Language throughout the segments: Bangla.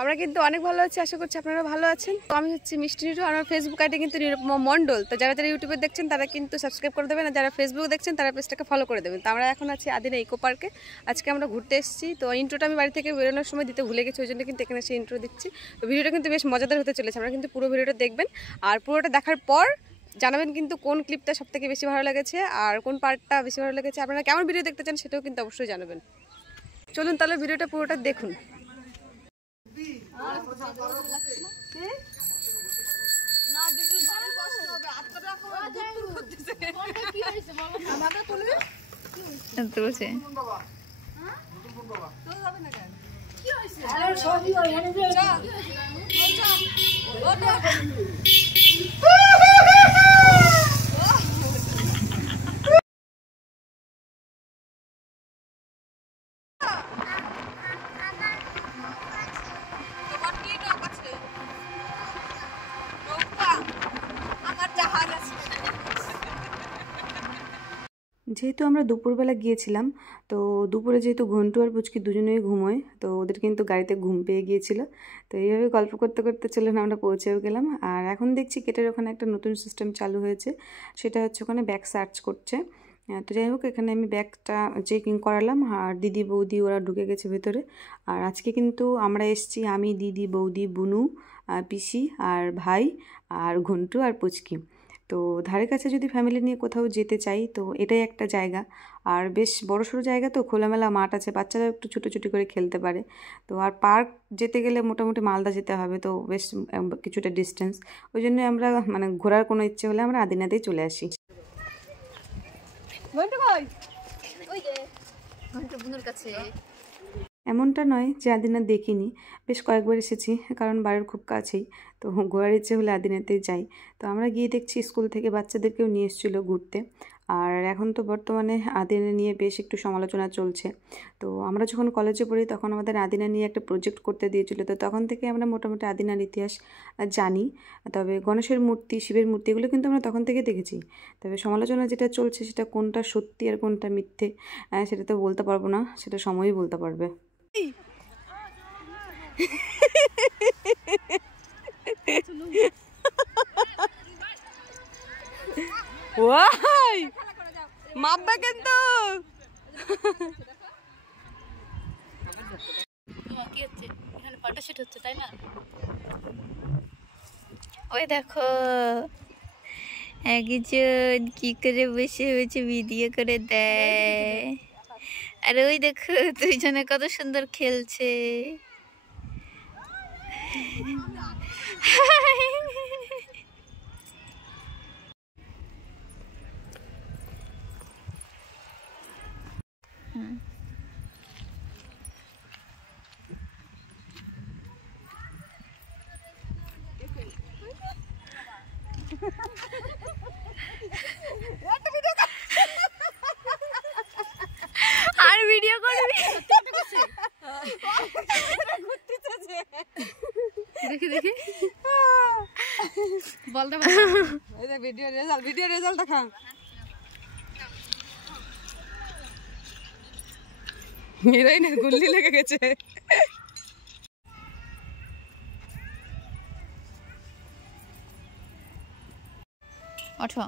আমরা কিন্তু অনেক ভালো আছি, আশা করছি আপনারা ভালো আছেন। তো আমি হচ্ছে মিষ্টি নিরু, আমার ফেসবুক আইডি কিন্তু নিরুপমা মণ্ডল। তো যারা যারা ইউটিউবে দেখছেন তারা কিন্তু সাবস্ক্রাইব করে দেবেন, আর যারা ফেসবুকে দেখছেন তারা পেজটাকে ফলো করে দেবেন। তো আমরা এখন আছি আদিনা ইকো পার্কে, আজকে আমরা ঘুরতে এসেছি। তো ইন্ট্রোটা আমি বাড়ি থেকে বেরোনোর সময় দিতে ভুলে গেছি, ওই জন্য কিন্তু এখানে এসে ইন্ট্রো দিচ্ছি। তো ভিডিওটা কিন্তু বেশ মজাদার হতে চলেছে, আমরা কিন্তু পুরো ভিডিওটা দেখবেন, আর পুরোটা দেখার পর জানাবেন কিন্তু কোন ক্লিপটা সবথেকে বেশি ভালো লেগেছে আর কোন পার্টটা বেশি ভালো লেগেছে। আপনারা কেমন ভিডিও দেখতে চান সেটাও কিন্তু অবশ্যই জানাবেন। চলুন তাহলে ভিডিওটা পুরোটা দেখুন। যেহেতু আমরা দুপুরবেলা গিয়েছিলাম, তো দুপুরে যেহেতু ঘন্টু আর পুচকি দুজনেই ঘুমোয়, তো ওদের কিন্তু গাড়িতে ঘুম পেয়ে গিয়েছিল। তো এইভাবে গল্প করতে করতে চলুন আমরা পৌঁছেও গেলাম। আর এখন দেখছি গেটের ওখানে একটা নতুন সিস্টেম চালু হয়েছে, সেটা হচ্ছে ওখানে ব্যাগ সার্চ করছে। তো যাই হোক, এখানে আমি ব্যাগটা চেকিং করালাম, আর দিদি বৌদি ওরা ঢুকে গেছে ভেতরে। আর আজকে কিন্তু আমরা এসেছি আমি, দিদি, বৌদি, বুনু, পিসি আর ভাই আর ঘন্টু আর পুচকি। তো ধারে কাছে যদি ফ্যামিলি নিয়ে কোথাও যেতে চাই তো এটাই একটা জায়গা, আর বেশ বড়সড় জায়গা, তো খোলামেলা মাঠ আছে, বাচ্চারা একটু ছুটোছুটি করে খেলতে পারে। তো আর পার্ক যেতে গেলে মোটামুটি মালদা যেতে হবে, তো বেশ কিছুটা ডিস্টেন্স, ওই জন্য আমরা মানে ঘোরার কোনো ইচ্ছে হলে আমরা আদিনাতেই চলে আসি। এমনটা নয় যে আদিনা দেখিনি, বেশ কয়েকবার এসেছি, কারণ বাড়ির খুব কাছেই, তো ঘোরার ইচ্ছে হলে আদিনাতেই যাই। তো আমরা গিয়ে দেখছি স্কুল থেকে বাচ্চাদেরকেও নিয়ে এসেছিলো ঘুরতে। আর এখন তো বর্তমানে আদিনা নিয়ে বেশ একটু সমালোচনা চলছে। তো আমরা যখন কলেজে পড়ি তখন আমাদের আদিনা নিয়ে একটা প্রজেক্ট করতে দিয়েছিল, তো তখন থেকে আমরা মোটামুটি আদিনার ইতিহাস জানি। তবে গণেশের মূর্তি, শিবের মূর্তি, এগুলো কিন্তু আমরা তখন থেকে দেখেছি। তবে সমালোচনা যেটা চলছে সেটা কোনটা সত্যি আর কোনটা মিথ্যে সেটা তো বলতে পারবো না, সেটা সময়ই বলতে পারবে। মাপবে কিন্তু কি হচ্ছে এখানে, ফটোশুট হচ্ছে তাই না? ওই দেখো একজন কি করে বসে হয়েছে ভিডিও করে দেয়, আর ওই দেখো দুইজনে কত সুন্দর খেলছে। আর ভিডিও করবি? দেখি দেখি বলতে ভিডিও রেজাল্ট দেখা। হিরোইনের গুল্লি লেগে গেছে। ওঠো,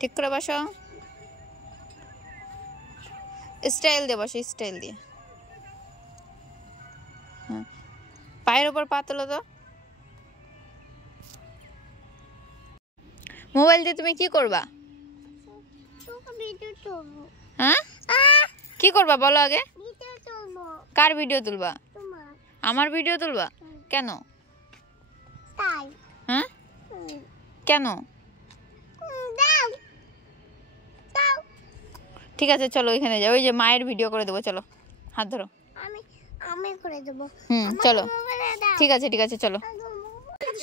ঠিক করে বসো, স্টাইল দিয়ে বসো, স্টাইল দিয়ে। হ্যাঁ, পায়ের উপর পা তোলো তো। মোবাইল দিয়ে তুমি কি করবা? হ্যাঁ, কি করবা বলো আগে? কার ভিডিও তুলবা? আমার ভিডিও তুলবা? কেন? হ্যাঁ, কেন? ঠিক আছে চলো ওইখানে যাও, ওই যে মায়ের ভিডিও করে দেবো, চলো হাত ধরো। আমি করে দেবো। চলো ঠিক আছে ঠিক আছে চলো।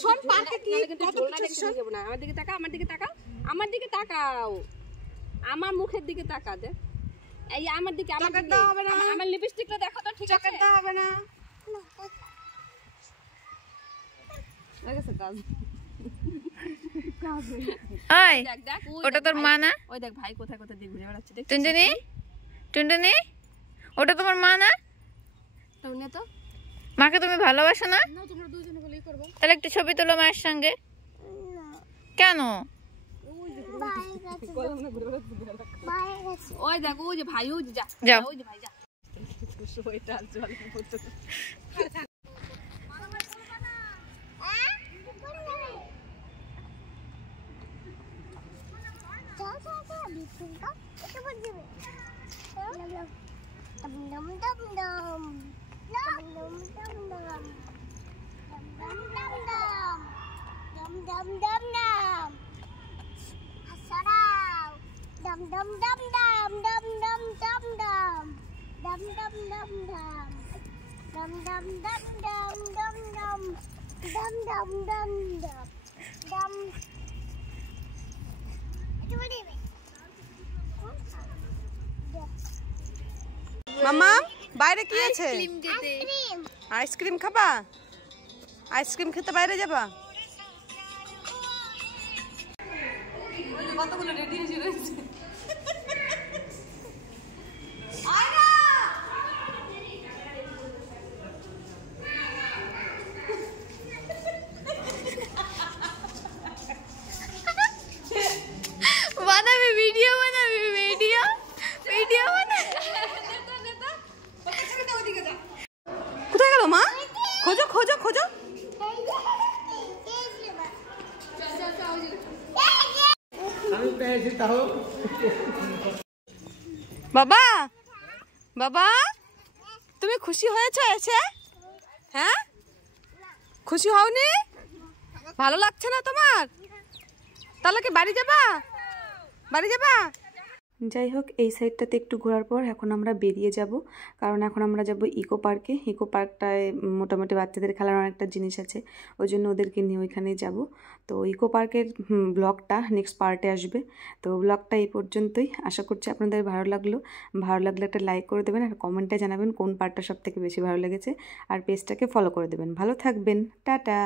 শোন পার্কে কি কত কিছু যাব না, আমার দিকে তাকাও, আমার দিকে তাকাও, আমার দিকে তাকাও, আমার মুখের দিকে তাকা দে। এই আমার দিকে আমার লিপস্টিকটা দেখো তো ঠিক আছে হবে না ওটা তোর মা না? ওই দেখ ভাই কোথায় কোথায় দিয়ে ঘুরে বেড়াচ্ছে দেখ। টুনটুনি ওটা তোমার মা না? তো মাকে তুমি ভালোবাসো না? তোমরা দুজনে বলেই করবো। তাহলে একটা ছবি তোলো মায়ের সঙ্গে। কেন? ওই দেখ ওই যে ভাই ওই যে যাও ওই যে ভাই যা মামা বাইরে কি আছে? আইসক্রিম খাবা? আইসক্রিম খেতে বাইরে যাবা? কতগুলো রেডি হয়ে রয়েছে। বানাবি ভিডিও বানাবি ভিডিও ভিডিও বানাবি। কোথায় গেল মা? খোঁজো খোঁজো খোঁজো। বাবা বাবা তুমি খুশি হয়েছো এসে? হ্যাঁ খুশি হওনি? ভালো লাগছে না তোমার? তাহলে কি বাড়ি যাবা? বাড়ি যাবা? যাই হোক এই সাইডটাতে একটু ঘোরার পর এখন আমরা বেরিয়ে যাব, কারণ এখন আমরা যাব ইকো পার্কে। ইকো পার্কটায় মোটামুটি বাচ্চাদের খেলার অনেকটা জিনিস আছে, ওই জন্য ওদেরকে নিয়ে ওইখানেই যাব। তো ইকো পার্কের ব্লগটা নেক্সট পার্টে আসবে। তো ব্লগটা এই পর্যন্তই, আশা করছি আপনাদের ভালো লাগলো। ভালো লাগলে একটা লাইক করে দেবেন আর কমেন্টে জানাবেন কোন পার্টটা সবথেকে বেশি ভালো লেগেছে, আর পেজটাকে ফলো করে দেবেন। ভালো থাকবেন, টাটা।